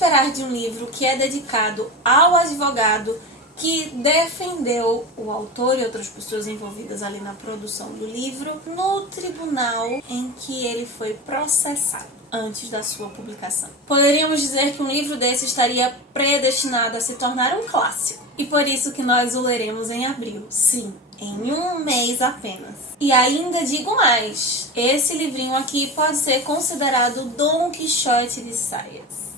esperar de um livro que é dedicado ao advogado que defendeu o autor e outras pessoas envolvidas ali na produção do livro no tribunal em que ele foi processado antes da sua publicação? Poderíamos dizer que um livro desse estaria predestinado a se tornar um clássico, e por isso que nós o leremos em abril, sim, em um mês apenas. E ainda digo mais, esse livrinho aqui pode ser considerado Dom Quixote de Saias.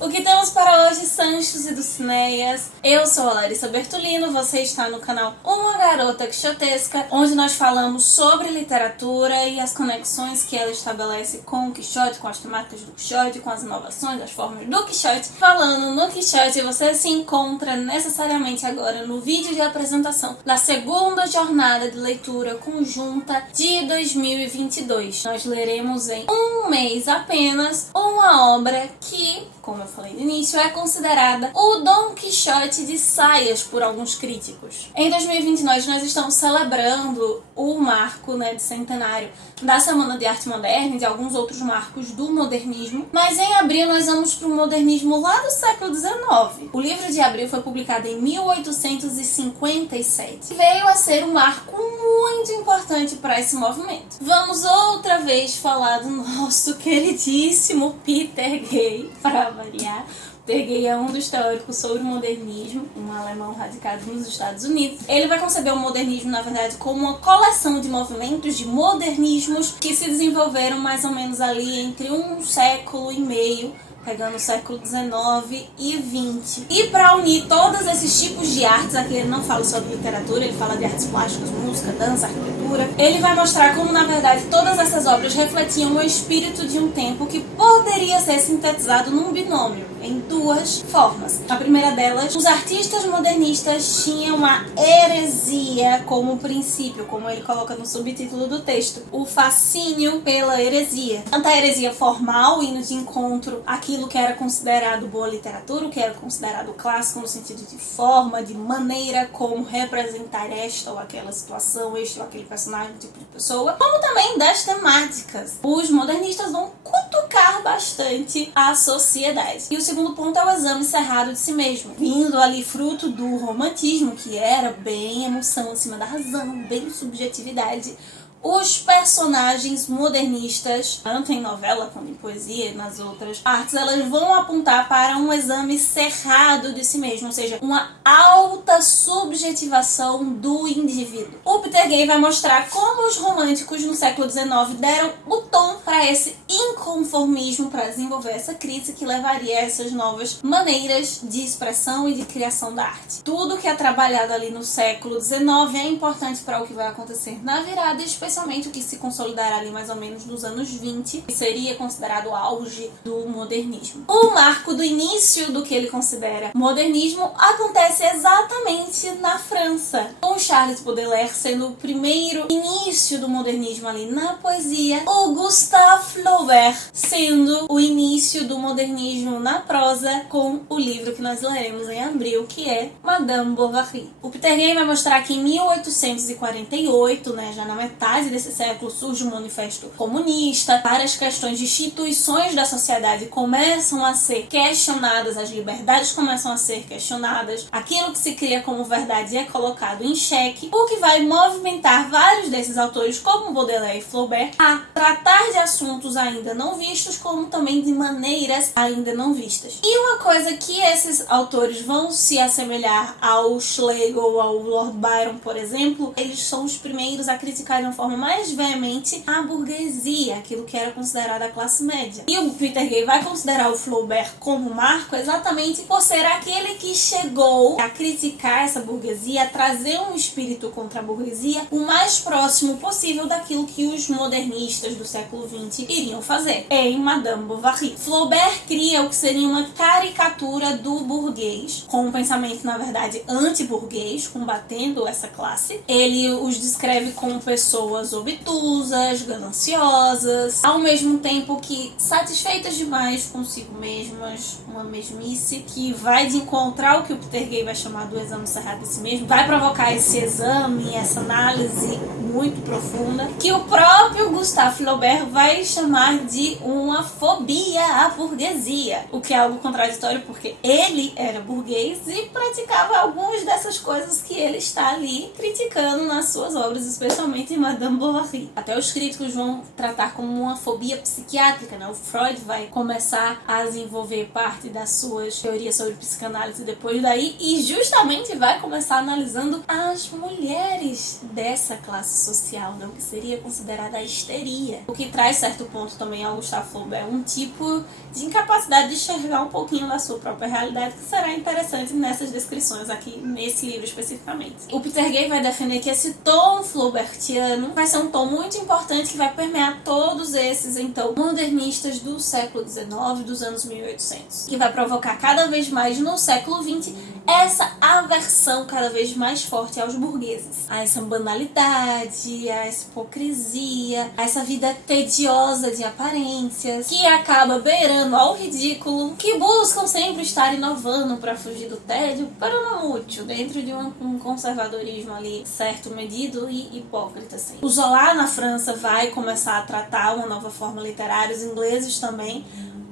O que temos para hoje, Sanchos e Dulcineias? Eu sou a Larissa Bertolino, você está no canal Uma Garota Quixotesca, onde nós falamos sobre literatura e as conexões que ela estabelece com o Quixote, com as temáticas do Quixote, com as inovações, as formas do Quixote. Falando no Quixote, você se encontra necessariamente agora no vídeo de apresentação da segunda jornada de leitura conjunta de 2022. Nós leremos em um mês apenas uma obra que, como eu falei no início, é considerada o Dom Quixote de Saias por alguns críticos. Em 2029 nós estamos celebrando o marco, de centenário da Semana de Arte Moderna e de alguns outros marcos do modernismo, mas em abril nós vamos para o modernismo lá do século XIX. O livro de Abril foi publicado em 1857 e veio a ser um marco muito importante para esse movimento. Vamos outra vez falar do nosso queridíssimo Peter Gay, para variar. Peter Gay é um dos teóricos sobre o modernismo, um alemão radicado nos Estados Unidos. Ele vai conceber o modernismo, na verdade, como uma coleção de movimentos de modernismos que se desenvolveram mais ou menos ali entre um século e meio, pegando o século XIX e XX. E para unir todos esses tipos de artes, aqui ele não fala sobre literatura, ele fala de artes plásticas, música, dança, arquitetura. Ele vai mostrar como, na verdade, todas essas obras refletiam o espírito de um tempo que poderia ser sintetizado num binômio, em duas formas. A primeira delas, os artistas modernistas tinham a heresia como princípio, como ele coloca no subtítulo do texto, o fascínio pela heresia. Tanto a heresia formal, indo de encontro àquilo que era considerado boa literatura, o que era considerado clássico no sentido de forma, de maneira como representar esta ou aquela situação, este ou aquele personagem, tipo de pessoa, como também das temáticas. Os modernistas vão cutucar bastante a sociedade. E o segundo ponto é o exame cerrado de si mesmo, vindo ali fruto do romantismo, que era bem emoção acima da razão, bem subjetividade. Os personagens modernistas, tanto em novela quanto em poesia e nas outras artes, elas vão apontar para um exame cerrado de si mesmo, ou seja, uma alta subjetivação do indivíduo. O Peter Gay vai mostrar como os românticos no século XIX deram o tom para esse inconformismo, para desenvolver essa crise que levaria a essas novas maneiras de expressão e de criação da arte. Tudo que é trabalhado ali no século XIX é importante para o que vai acontecer na virada, especialmente o que se consolidará ali mais ou menos nos anos 20, que seria considerado o auge do modernismo. O marco do início do que ele considera modernismo acontece exatamente na França, com Charles Baudelaire sendo o primeiro início do modernismo ali na poesia, o Gustave Flaubert sendo o início do modernismo na prosa, com o livro que nós leremos em abril, que é Madame Bovary. O Peter Gay vai mostrar que em 1848, já na metade desse século, surge o Manifesto Comunista, várias questões de instituições da sociedade começam a ser questionadas, as liberdades começam a ser questionadas, aquilo que se cria como verdade é colocado em xeque, o que vai movimentar vários desses autores, como Baudelaire e Flaubert, a tratar de assuntos ainda não vistos, como também de maneiras ainda não vistas. E uma coisa que esses autores vão se assemelhar ao Schlegel, ao Lord Byron, por exemplo, eles são os primeiros a criticar de uma forma mais veemente a burguesia, aquilo que era considerada a classe média. E o Peter Gay vai considerar o Flaubert como marco exatamente por ser aquele que chegou a criticar essa burguesia, a trazer um espírito contra a burguesia o mais próximo possível daquilo que os modernistas do século XX iriam fazer em Madame Bovary. Flaubert cria o que seria uma caricatura do burguês, com um pensamento, na verdade, anti-burguês, combatendo essa classe. Ele os descreve como pessoas obtusas, gananciosas, ao mesmo tempo que satisfeitas demais consigo mesmas, uma mesmice que vai de encontrar o que o Peter Gay vai chamar do exame cerrado de si mesmo, vai provocar esse exame, essa análise muito profunda, que o próprio Gustave Flaubert vai chamar de uma fobia à burguesia, o que é algo contraditório porque ele era burguês e praticava algumas dessas coisas que ele está ali criticando nas suas obras, especialmente em Madame Bovary. Até os críticos vão tratar como uma fobia psiquiátrica, né? O Freud vai começar a desenvolver parte das suas teorias sobre psicanálise depois daí e justamente vai começar analisando as mulheres dessa classe social, né? O que seria considerada a histeria, o que traz certo ponto também ao Gustave Flaubert, um tipo de incapacidade de enxergar um pouquinho da sua própria realidade, que será interessante nessas descrições aqui, nesse livro especificamente. O Peter Gay vai defender que esse tom flaubertiano vai ser um tom muito importante que vai permear todos esses, então, modernistas do século XIX, dos anos 1800, que vai provocar cada vez mais no século XX essa aversão cada vez mais forte aos burgueses, a essa banalidade, a essa hipocrisia, a essa vida tediosa de aparências, que acaba beirando ao ridículo, que buscam sempre estar inovando para fugir do tédio, para não útil, dentro de um conservadorismo ali certo, medido e hipócrita, assim. O Zola na França vai começar a tratar uma nova forma literária, os ingleses também,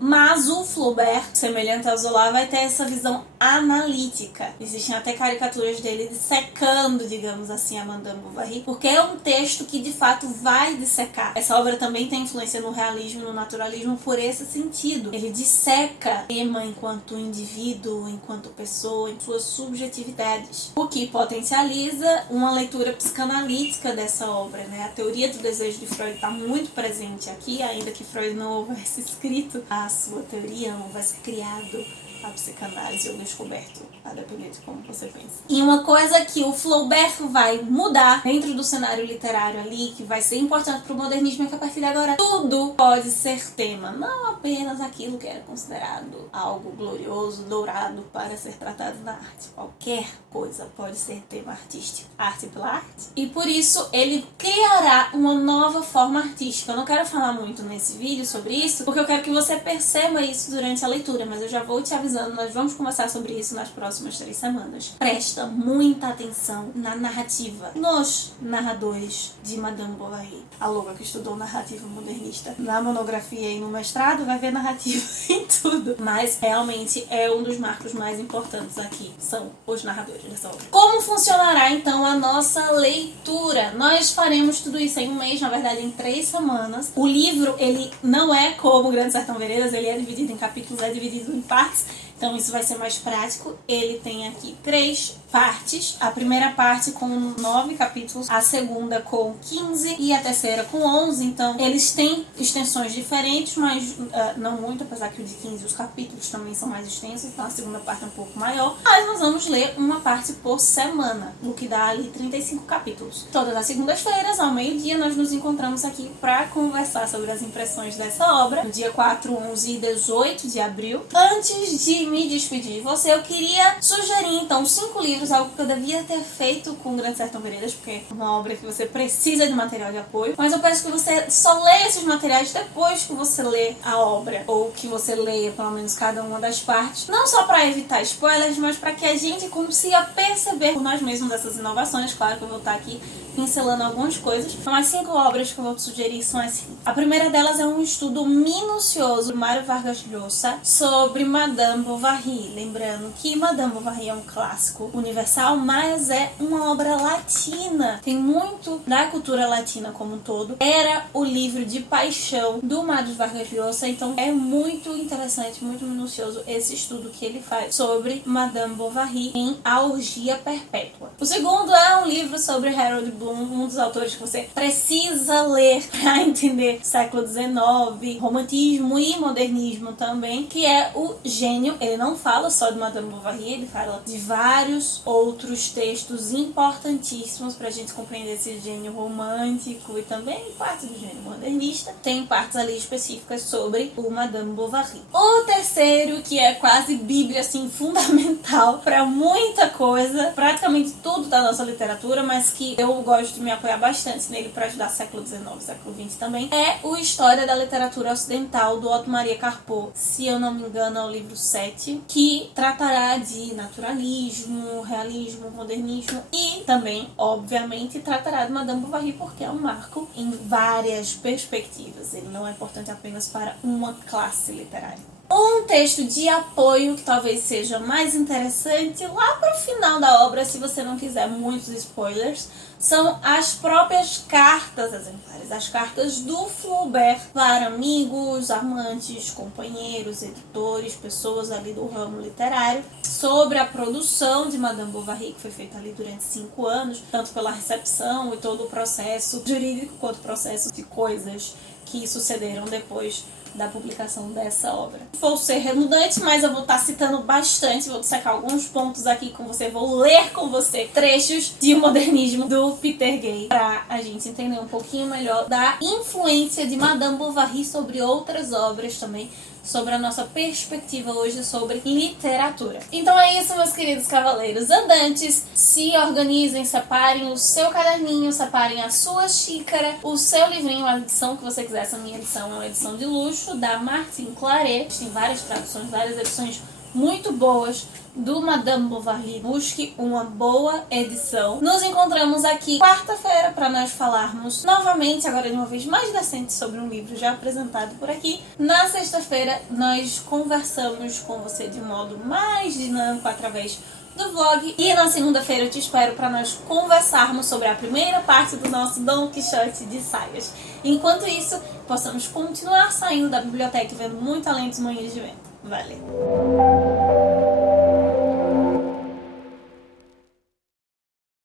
mas o Flaubert, semelhante ao Zola, vai ter essa visão analítica. Existem até caricaturas dele dissecando, digamos assim, a Madame Bovary, porque é um texto que de fato vai dissecar. Essa obra também tem influência no realismo, no naturalismo, por esse sentido. Ele disseca Emma enquanto indivíduo, enquanto pessoa, em suas subjetividades, o que potencializa uma leitura psicanalítica dessa obra, né? A teoria do desejo de Freud está muito presente aqui, ainda que Freud não houvesse escrito a sua teoria, não houvesse criado a psicanálise ou descoberto, a depender de como você pensa. E uma coisa que o Flaubert vai mudar dentro do cenário literário ali, que vai ser importante para o modernismo, é que a partir de agora tudo pode ser tema, não apenas aquilo que era considerado algo glorioso, dourado para ser tratado na arte. Qualquer coisa pode ser tema artístico, arte pela arte. E por isso ele criará uma nova forma artística. Eu não quero falar muito nesse vídeo sobre isso, porque eu quero que você perceba isso durante a leitura, mas eu já vou te avisando, nós vamos conversar sobre isso nas próximas 3 semanas. Presta muita atenção na narrativa, nos narradores de Madame Bovary. A louca que estudou narrativa modernista na monografia e no mestrado vai ver narrativa em tudo. Mas realmente é um dos marcos mais importantes aqui, são os narradores dessa obra. Como funcionará então a nossa leitura? Nós faremos tudo isso em um mês, na verdade em 3 semanas. O livro, ele não é como Grande Sertão Veredas, ele é dividido em capítulos, é dividido em partes. Então isso vai ser mais prático. Ele tem aqui 3 partes. A primeira parte com 9 capítulos, a segunda com 15 e a terceira com 11. Então eles têm extensões diferentes, mas não muito, apesar que o de 15 os capítulos também são mais extensos. Então a segunda parte é um pouco maior. Mas nós vamos ler uma parte por semana, o que dá ali 35 capítulos. Todas as segundas-feiras, ao meio-dia, nós nos encontramos aqui para conversar sobre as impressões dessa obra, no dia 4, 11 e 18 de abril. Antes de me despedir de você, eu queria sugerir então 5 livros, algo que eu devia ter feito com Grande Sertão Veredas, porque é uma obra que você precisa de material de apoio, mas eu peço que você só leia esses materiais depois que você lê a obra, ou que você leia pelo menos cada uma das partes, não só para evitar spoilers, mas para que a gente consiga perceber por nós mesmos essas inovações. Claro que eu vou estar aqui pincelando algumas coisas. Então as 5 obras que eu vou te sugerir são assim. A primeira delas é um estudo minucioso do Mário Vargas Llosa sobre Madame Bovary. Lembrando que Madame Bovary é um clássico universal, mas é uma obra latina. Tem muito da cultura latina como um todo. Era o livro de paixão do Mário Vargas Llosa, então é muito interessante, muito minucioso esse estudo que ele faz sobre Madame Bovary em A Orgia Perpétua. O segundo é um livro sobre Harold Bloom, um dos autores que você precisa ler para entender século XIX, romantismo e modernismo também, que é o Gênio. Ele não fala só de Madame Bovary, ele fala de vários outros textos importantíssimos para a gente compreender esse gênio romântico e também parte do gênio modernista. Tem partes ali específicas sobre o Madame Bovary. O terceiro, que é quase bíblia, assim, fundamental para muita coisa, praticamente tudo da nossa literatura, mas que eu gosto de me apoiar bastante nele para ajudar século XIX, século XX também, é o História da Literatura Ocidental, do Otto Maria Carpeaux. Se eu não me engano, é o livro 7, que tratará de naturalismo, realismo, modernismo e também, obviamente, tratará de Madame Bovary, porque é um marco em várias perspectivas. Ele não é importante apenas para uma classe literária. Um texto de apoio que talvez seja mais interessante lá para o final da obra, se você não quiser muitos spoilers, são as próprias cartas exemplares, as cartas do Flaubert para amigos, amantes, companheiros, editores, pessoas ali do ramo literário, sobre a produção de Madame Bovary, que foi feita ali durante 5 anos, tanto pela recepção e todo o processo jurídico, quanto o processo de coisas que sucederam depois da publicação dessa obra. Vou ser redundante, mas eu vou estar citando bastante, vou destacar alguns pontos aqui com você, vou ler com você trechos de O Modernismo do Peter Gay, para a gente entender um pouquinho melhor da influência de Madame Bovary sobre outras obras também, sobre a nossa perspectiva hoje sobre literatura. Então é isso, meus queridos cavaleiros andantes. Se organizem, separem o seu caderninho, separem a sua xícara, o seu livrinho, a edição que você quiser. Essa minha edição é uma edição de luxo da Martin Claret. Tem várias traduções, várias edições muito boas do Madame Bovary. Busque uma boa edição. Nos encontramos aqui quarta-feira para nós falarmos novamente, agora de uma vez mais decente, sobre um livro já apresentado por aqui. Na sexta-feira nós conversamos com você de modo mais dinâmico através do vlog. E na segunda-feira eu te espero para nós conversarmos sobre a primeira parte do nosso Dom Quixote de Saias. Enquanto isso, possamos continuar saindo da biblioteca e vendo muito além dos moinhos de vento. Valeu!